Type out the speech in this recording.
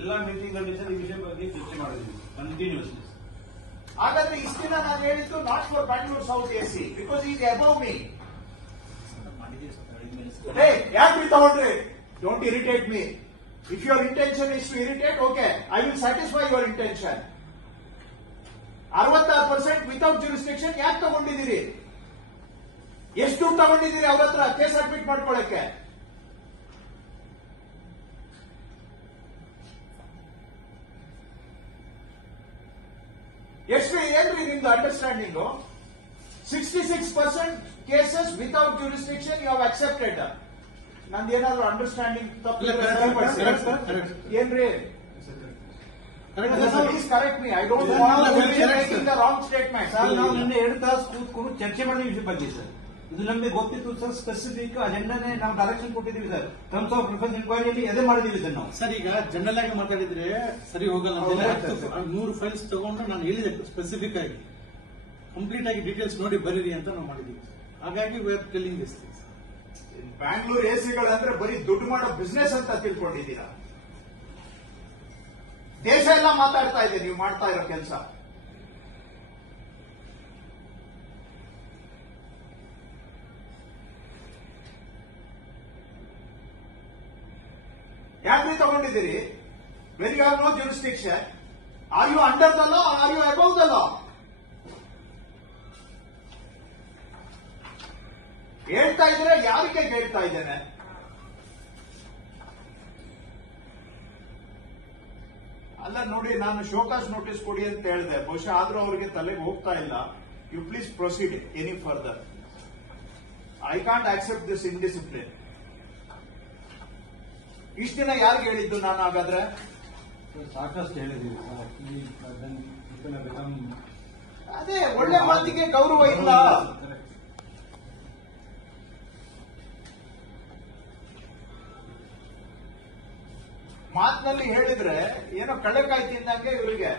ಎಲ್ಲ ಮೀಟಿಂಗ್ ಅಲ್ಲಿ ಸರ್ ಈ ವಿಷಯ ಬಗ್ಗೆ ಚರ್ಚೆ ಮಾಡಿದ್ವಿ ಕಂಟಿನ್ಯೂಸ್ಲಿ. ಹಾಗಾದ್ರೆ ಇಷ್ಟು ದಿನ ನಾನು ಹೇಳಿದ್ದು not for Bangalore south AC because is above me. ಯಾಕೆ ತಗೊಂಡ್ರಿ? Don't irritate me. If your intention is to irritate, okay, I will satisfy your intention. 66% without jurisdiction ಯಾಕೆ ತಗೊಂಡಿದ್ದೀರಿ? ಎಷ್ಟು ದುಡ್ಡು ತಗೊಂಡಿದ್ದೀರಿ ಅವ್ರ ಹತ್ರ ಕೇಸ್ ಅಡ್ಮಿಟ್ ಮಾಡ್ಕೊಳಕ್ಕೆ? ಎಷ್ಟು ಏನ್ರಿ ನಿಮ್ದು understanding? 66% cases without jurisdiction you have accepted. ನಂದೇನಾದ್ರು ಅಂಡರ್ಸ್ಟ್ಯಾಂಡಿಂಗ್ ಏನ್ರಿ? Please correct me. I don't want to be making the wrong statement. Sir, ನಾವು ನಿನ್ನೆ 2 ತಾಸು ಕೂತ್ಕೊಂಡು ಚರ್ಚೆ ಮಾಡಿದ ವಿಷಯ ಬಗ್ಗೆ ಸರ್. ಇದು ನಮಗೆ ಗೊತ್ತಿತ್ತು ಸರ್. ಸ್ಪೆಸಿಫಿಕ್ ಅಜೆಂಡಾನೇ ನಾವು ಡೈರೆಕ್ಷನ್ ಕೊಟ್ಟಿದ್ದೀವಿ ಸರ್. ಟರ್ಮ್ಸ್ ಆಫ್ ರೆಫರೆನ್ಸ್ ಇನ್ಕ್ವೈರಿಯಲ್ಲಿ ಅದೇ ಮಾಡಿದೀವಿ ಸರ್ ನಾವು. ಸರ್, ಈಗ ಜನರಲ್ ಆಗಿ ಮಾತಾಡಿದ್ರೆ ಸರಿ ಹೋಗಲ್ಲ. 100 ಫೈಲ್ಸ್ ತಗೊಂಡು ನಾನು ಹೇಳಿದೆ ಸ್ಪೆಸಿಫಿಕ್ ಆಗಿ ಕಂಪ್ಲೀಟ್ ಆಗಿ ಡೀಟೇಲ್ಸ್ ನೋಡಿ ಬರೀರಿ ಅಂತ ನಾವು ಮಾಡಿದೀವಿ. ಹಾಗಾಗಿ we are telling this things. Bangalore ಎಸಿಗಳಂದ್ರೆ ಬರೀ ದುಡ್ಡು ಮಾಡೋ ಬಿಸ್ನೆಸ್ ಅಂತ ತಿಳ್ಕೊಂಡಿದ್ದೀರಾ? ದೇಶ ಎಲ್ಲ ಮಾತಾಡ್ತಾ ಇದೆ ನೀವು ಮಾಡ್ತಾ ಇರೋ ಕೆಲಸ. ಯಾಕೆ ತಗೊಂಡಿದ್ದೀರಿ? When you have no jurisdiction, are you under the law are you above the law? ಹೇಳ್ತಾ ಇದ್ರೆ ಯಾರಿಗೆ ಹೇಳ್ತಾ ಇದ್ದೇನೆ? ಅಲ್ಲ ನೋಡಿ, ನಾನು ಶೋಕಾಸ್ ನೋಟಿಸ್ ಕೊಡಿ ಅಂತ ಹೇಳಿದೆ. ಬಹುಶಃ ಆದ್ರೂ ಅವರಿಗೆ ತಲೆಗೆ ಹೋಗ್ತಾ ಇಲ್ಲ. You please proceed any further. I can't accept this indiscipline. ಇಷ್ಟ ದಿನ ಯಾರಿಗೆ ಹೇಳಿದ್ದು ನಾನು? ಹಾಗಾದ್ರೆ ಸಾಕಷ್ಟು ಹೇಳಿದ್ದೀವಿ ಅದೇ ಒಳ್ಳೆ ಮಾತಿಗೆ ಗೌರವ ಇಲ್ಲ. ಮಾತಿನಲ್ಲಿ ಹೇಳಿದ್ರೆ ಏನೋ ಕಡಕಾಯಿ ತಿಂದಂಗೆ ಇವರಿಗೆ